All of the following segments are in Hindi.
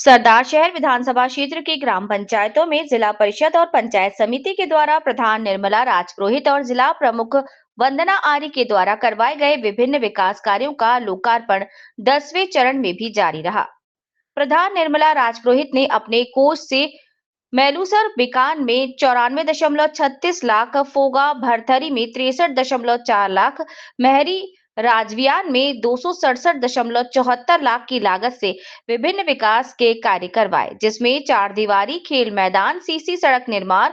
सरदार शहर विधानसभा क्षेत्र की ग्राम पंचायतों में जिला परिषद और पंचायत समिति के द्वारा प्रधान निर्मला राजपुरोहित और जिला प्रमुख वंदना आर्य के द्वारा करवाए गए विभिन्न विकास कार्यों का लोकार्पण 10वें चरण में भी जारी रहा। प्रधान निर्मला राजपुरोहित ने अपने कोष से मेलूसर बिकान में 94.36 लाख, फोगा भरथरी में 63.4 लाख, महरी राजवियान में 267.74 लाख की लागत से विभिन्न विकास के कार्य करवाए, जिसमें चार दीवारी खेल मैदान, सीसी सड़क निर्माण,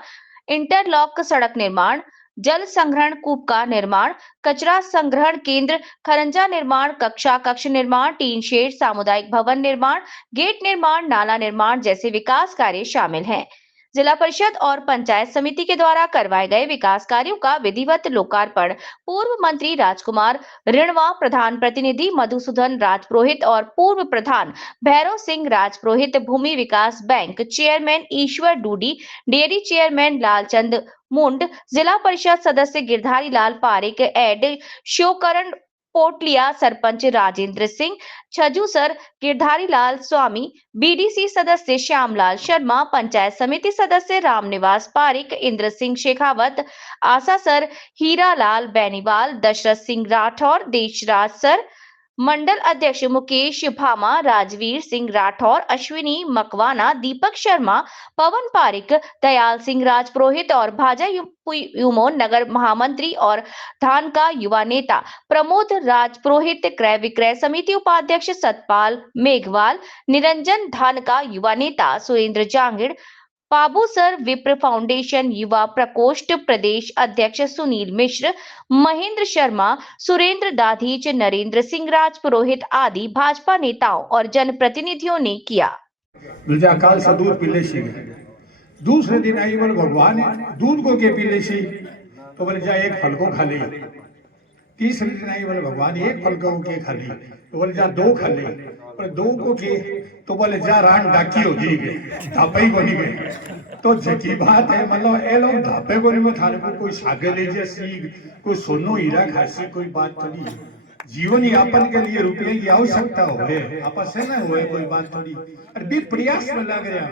इंटरलॉक सड़क निर्माण, जल संग्रहण कूप का निर्माण, कचरा संग्रहण केंद्र, खरंजा निर्माण, कक्ष निर्माण, टीन शेड, सामुदायिक भवन निर्माण, गेट निर्माण, नाला निर्माण जैसे विकास कार्य शामिल हैं। जिला परिषद और पंचायत समिति के द्वारा करवाए गए विकास कार्यों का विधिवत लोकार्पण पूर्व मंत्री राजकुमार रिणवा, प्रधान प्रतिनिधि मधुसूदन राजपुरोहित और पूर्व प्रधान भैरव सिंह राजपुरोहित, भूमि विकास बैंक चेयरमैन ईश्वर डूडी, डेयरी चेयरमैन लालचंद मुंड, जिला परिषद सदस्य गिरधारी लाल पारिक, एड शिवकरण पोटलिया, सरपंच राजेंद्र सिंह छजू सर, गिरधारी लाल स्वामी, बीडीसी सदस्य श्यामलाल शर्मा, पंचायत समिति सदस्य रामनिवास पारिक, इंद्र सिंह शेखावत, आशा सर, हीरा लाल बेनीवाल, दशरथ सिंह राठौर, देशराज सर, मंडल अध्यक्ष मुकेश भामा, राजवीर सिंह राठौर, अश्विनी मकवाना, दीपक शर्मा, पवन पारिक, दयाल सिंह राजपुरोहित और भाजपा नगर महामंत्री और धान का युवा नेता प्रमोद राजपुरोहित, क्रय विक्रय समिति उपाध्यक्ष सतपाल मेघवाल, निरंजन धान का युवा नेता सुरेंद्र जांगिड़, बाबू सर, विप्र फाउंडेशन युवा प्रकोष्ठ प्रदेश अध्यक्ष सुनील मिश्र, महेंद्र शर्मा, सुरेंद्र दाधीच, नरेंद्र सिंह राजपुरोहित आदि भाजपा नेताओं और जनप्रतिनिधियों ने किया। काल से दूध पीले सी, दूसरे दिन आई बोले भगवान दूध को के पीले सी, तो बोले जा एक फल को खा ले। तीसरे दिन आई बोले भगवान एक फल को के खा ली, तो बोले जा दो खा ले। और दो को के तो बोले जा रान डाकी हो जी गए, धापे को नहीं गए। तो जकी बात है, मतलब ए लोग धापे को नहीं, थाने को कोई सागे ले जैसी, कोई सोनो हीरा खासी कोई बात थोड़ी। जीवन यापन के लिए रुपये की आवश्यकता हुए, आपस में हुए कोई बात थोड़ी। और भी प्रयास में लग गया।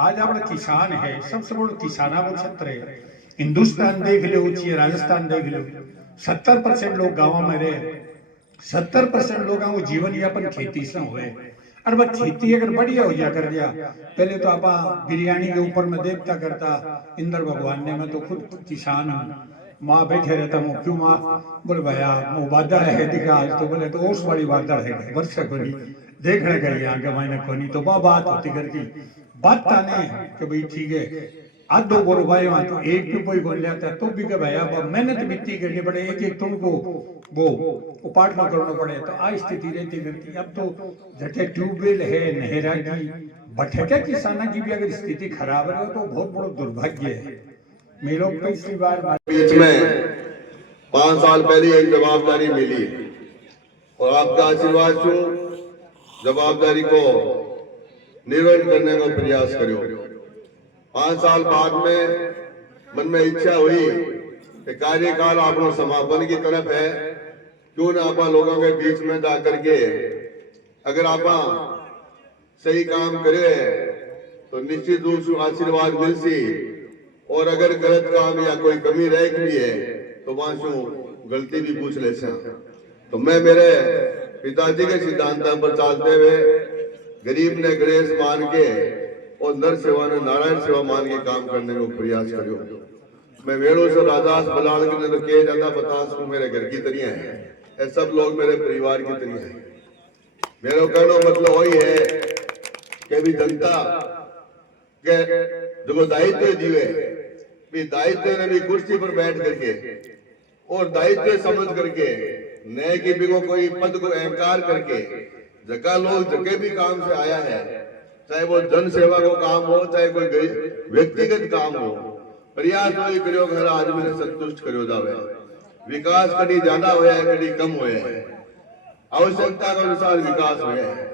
आज अपना किसान है, सबसे बड़ा किसाना वो क्षेत्र है। हिंदुस्तान देख लो, राजस्थान देख लो, 70% लोग गाँव में रहे, 70% लोग जीवन यापन खेती से हुए। और वह खेती अगर बढ़िया हो जा कर दिया, पहले तो आप बिरयानी के ऊपर में देखता करता इंद्र भगवान ने, मैं तो खुद किसान हूँ, माँ बैठे रहता हूँ, क्यों माँ? बोले भैया वो बादल है दिखा आज, तो बोले तो ओस वाली बादल है, वर्षा को नहीं देखने गई यहाँ के मायने को नहीं, तो बात होती करती बात ताने कि भाई ठीक है आज दो बोलो भाई वहां तो एक भी कोई बोल जाता है, तो भी के भैया मेहनत मिट्टी करनी पड़े, एक एक तुमको वो पाठ में करना पड़े, तो आज स्थिति रहती करती। अब तो जटे ट्यूबवेल है, नहरा की भटके किसाना की भी अगर स्थिति खराब है तो बहुत बड़ा दुर्भाग्य है। मेरे लोग पिछली बार बीच में 5 साल पहले एक जवाबदारी मिली और आपका आशीर्वाद छू जवाबदारी को निर्वहन करने का प्रयास करो। 5 साल बाद में मन में इच्छा हुई कि कार्यकाल अपना समापन की तरफ है, क्यों ना आप लोगों के बीच में जा करके अगर आप सही काम करे तो निश्चित रूप से आशीर्वाद मिल सी, और अगर गलत काम या कोई कमी रह गई है तो वहां से गलती भी पूछ ले सकते। तो मैं मेरे पिताजी के सिद्धांतों पर चलते हुए गरीब ने गणेश मान के और नर सेवा ने नारायण सेवा मान के काम करने को प्रयास करो। मैं वेड़ों से राजास बलाल के नजर किए जाता बतास को मेरे घर की तरह है, ऐसे सब लोग मेरे परिवार की तरह है। मेरा कहना मतलब वही है कि भी जनता के जो दायित्व दिए भी दायित्व ने भी कुर्सी पर बैठ करके और दायित्व समझ करके नए की भी कोई पद को अहंकार करके जगह लोग जगह भी काम से आया है, चाहे वो जन सेवा को काम हो चाहे कोई व्यक्तिगत काम हो, प्रयास वही करो हर आदमी ने संतुष्ट करो जावे। विकास कभी ज्यादा हुआ है कभी कम हुआ है, आवश्यकता के अनुसार विकास हुआ है,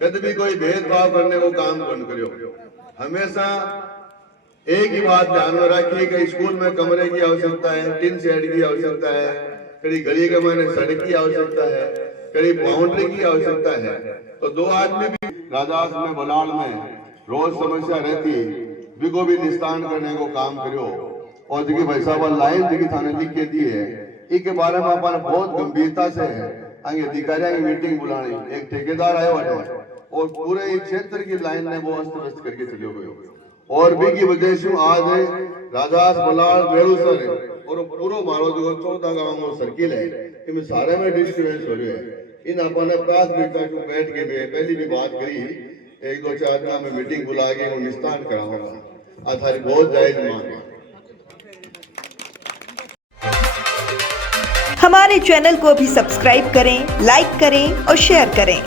कभी भी कोई भेदभाव करने को काम बंद करो। हमेशा एक ही बात ध्यान में रखिए कि स्कूल में कमरे की आवश्यकता है, टिन शेड की आवश्यकता है, कभी गली के मायने सड़क की आवश्यकता है, कभी बाउंड्री की आवश्यकता है, तो दो आदमी भी राजास में बलाड़ में रोज समस्या रहती, बिको भी निस्तान करने को काम करो। और जी भाई साहब लाइन जी थाने लिख के दी है, इसके बारे में अपन बहुत गंभीरता से आगे अधिकारियों की मीटिंग बुलानी। एक ठेकेदार आया हुआ है और पूरे इस क्षेत्र की लाइन ने वो अस्त व्यस्त करके चले गए। और भी की वजह से आज राजास बलाड़ बेड़ूसर और पूरा मारो जो 14 गांव सर्किल है, इनमें सारे में डिस्टर्बेंस हो रहे हैं। इन अपन प्राथमिकता को बैठ के मैं पहली भी बात करी, 1-2-4 दिन में मीटिंग बुला के वो निस्तान कराऊंगा। आधार बहुत जायज मांग है। हमारे चैनल को भी सब्सक्राइब करें, लाइक करें और शेयर करें।